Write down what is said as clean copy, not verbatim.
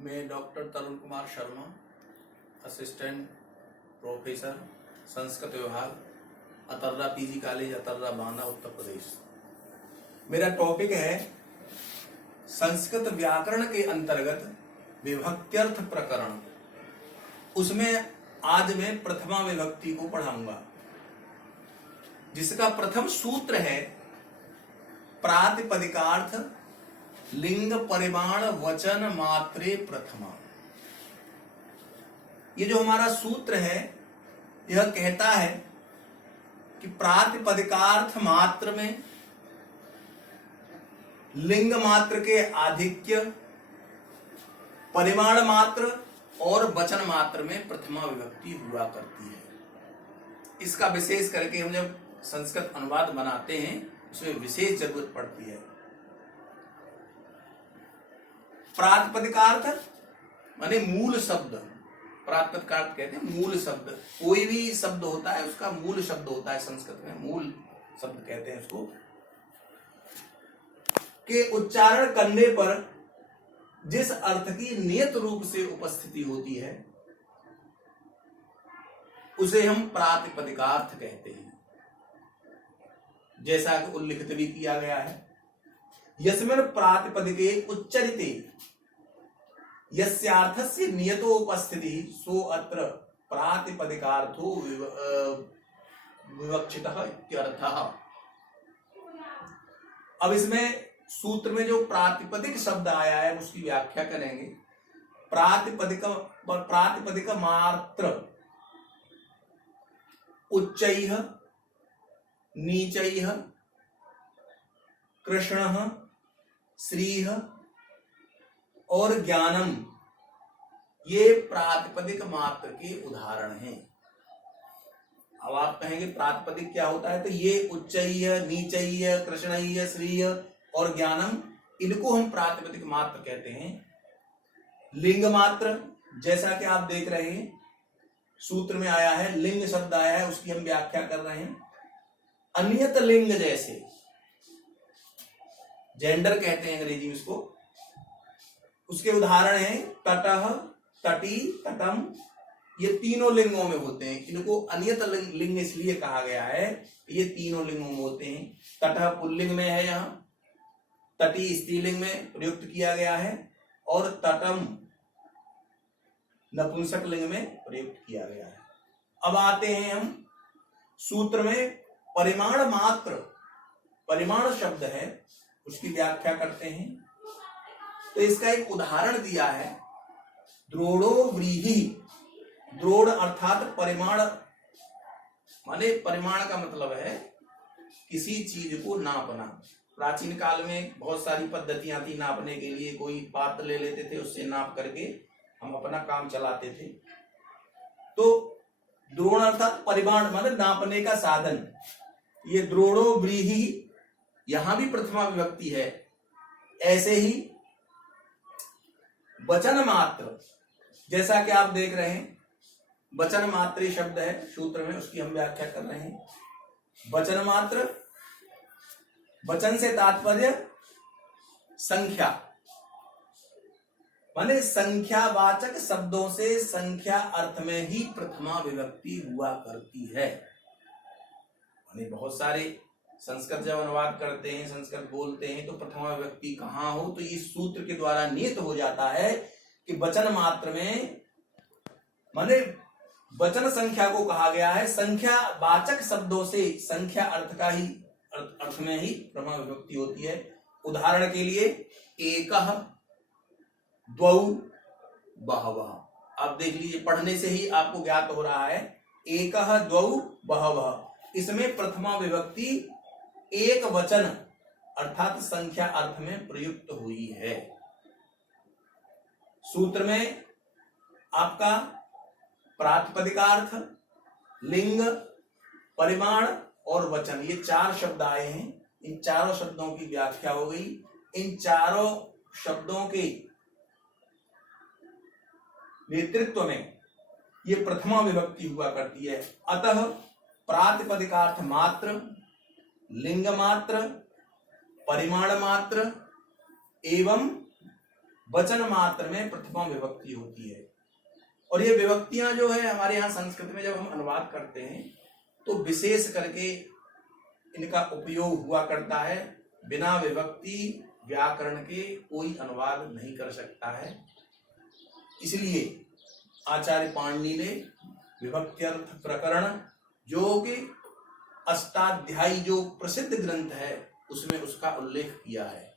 मैं डॉक्टर तरुण Kumar Sharma, assistant professor Sanskrit विभाग, Atarra PG college, Atarra Banda, Uttar Pradesh. मेरा टॉपिक है संस्कृत व्याकरण के अंतर्गत विभक्त्यर्थ प्रकरण। उसमें आज मैं प्रथमा विभक्ति को पढ़ाऊंगा, जिसका प्रथम सूत्र है प्रातिपदिकार्थ लिंग परिमाण वचन मात्रे प्रथमा। ये जो हमारा सूत्र है यह कहता है कि प्रातिपदिकार्थ मात्र में लिंग मात्र के आधिक्य, परिमाण मात्र और वचन मात्र में प्रथमा विभक्ति हुआ करती है। इसका विशेष करके हम जब संस्कृत अनुवाद बनाते हैं उसमें विशेष जरूरत पड़ती है। प्रातिपदिकार्थ माने मूल शब्द, प्रातिपदिकार्थ कहते हैं मूल शब्द। कोई भी शब्द होता है उसका मूल शब्द होता है, संस्कृत में मूल शब्द कहते हैं उसको, के उच्चारण करने पर जिस अर्थ की नियत रूप से उपस्थिति होती है उसे हम प्रातिपदिकार्थ कहते हैं। जैसा कि उल्लिखित भी किया गया है, यस्मिन् प्रातिपदिके उच्चरिते यस्यार्थस्य नियतो उपस्थिति सो अत्र प्रातिपदिकार्थो विवक्षितः इत्यर्थः। अब इसमें सूत्र में जो प्रातिपदिक शब्द आया है उसकी व्याख्या करेंगे। प्रातिपदिक मात्र उच्चैः नीचैः कृष्णः श्रीः और ज्ञानम, ये प्रातिपदिक मात्र के उदाहरण हैं। अब आप कहेंगे प्रातिपदिक क्या होता है, तो ये उच्चैः नीचैः कृष्णैः श्रीः और ज्ञानम, इनको हम प्रातिपदिक मात्र कहते हैं। लिंग मात्र, जैसा कि आप देख रहे हैं सूत्र में आया है, लिंग शब्द आया है, उसकी हम व्याख्या कर रहे हैं। अनियत लिंग, जैसे जेंडर कहते हैं अंग्रेजी में उसको, उसके उदाहरण हैं तटः, तटी, तटम। ये तीनों लिंगों में होते हैं। इनको अनियत लिंग इसलिए कहा गया है, ये तीनों लिंगों में होते हैं। तटः पुल्लिंग में है, यहाँ तटी स्त्रीलिंग में प्रयुक्त किया गया है और तटम नपुंसक लिंग में प्रयुक्त किया गया है। अब आते हैं हम सूत्र में परिमाण मात्र, परिमाण शब्द है, उसकी व्याख्या करते हैं। तो इसका एक उदाहरण दिया है, द्रोणो व्रीहि। द्रोण अर्थात परिमाण, माने परिमाण का मतलब है किसी चीज को नापना। प्राचीन काल में बहुत सारी पद्धतियां थी नापने के लिए। कोई पात्र ले लेते थे, उससे नाप करके हम अपना काम चलाते थे। तो द्रोण अर्थात परिमाण माने नापने का साधन। ये द्रोणो व्रीहि, यहां भी प्रथमा विभक्ति है। ऐसे ही वचन मात्र, जैसा कि आप देख रहे हैं वचन मात्र शब्द है सूत्र में, उसकी हम व्याख्या कर रहे हैं। वचन मात्र, वचन से तात्पर्य संख्या, माने संख्यावाचक शब्दों से संख्या अर्थ में ही प्रथमा विभक्ति हुआ करती है। माने बहुत सारे संस्कृत जब अनुवाद करते हैं, संस्कृत बोलते हैं, तो प्रथमा विभक्ति कहाँ हो, तो इस सूत्र के द्वारा नियत हो जाता है कि वचन मात्र में, माने वचन संख्या को कहा गया है। संख्या वाचक शब्दों से संख्या अर्थ का ही अर्थ में ही प्रथमा विभक्ति होती है। उदाहरण के लिए एकः, द्वौ, बहवः। आप देख लीजिए, पढ़ने से ही आपको ज्ञात हो रहा है, एकः द्वौ बहवः। इसमें प्रथमा विभक्ति एक वचन अर्थात संख्या अर्थ में प्रयुक्त हुई है। सूत्र में आपका प्रातिपदिकार्थ, लिंग, परिमाण और वचन, ये चार शब्द आए हैं। इन चारों शब्दों की व्याख्या हो गई। इन चारों शब्दों के नेतृत्व में ये प्रथमा विभक्ति हुआ करती है। अतः प्रातिपदिकार्थ मात्र, लिंग मात्र, परिमाण मात्र एवं वचन मात्र में प्रथमा विभक्ति होती है। और ये विभक्तियां जो है हमारे यहाँ संस्कृत में जब हम अनुवाद करते हैं तो विशेष करके इनका उपयोग हुआ करता है। बिना विभक्ति व्याकरण के कोई अनुवाद नहीं कर सकता है। इसलिए आचार्य पाणिनि ने विभक्त्यर्थ प्रकरण जो कि अष्टाध्यायी जो प्रसिद्ध ग्रंथ है उसमें उसका उल्लेख किया है।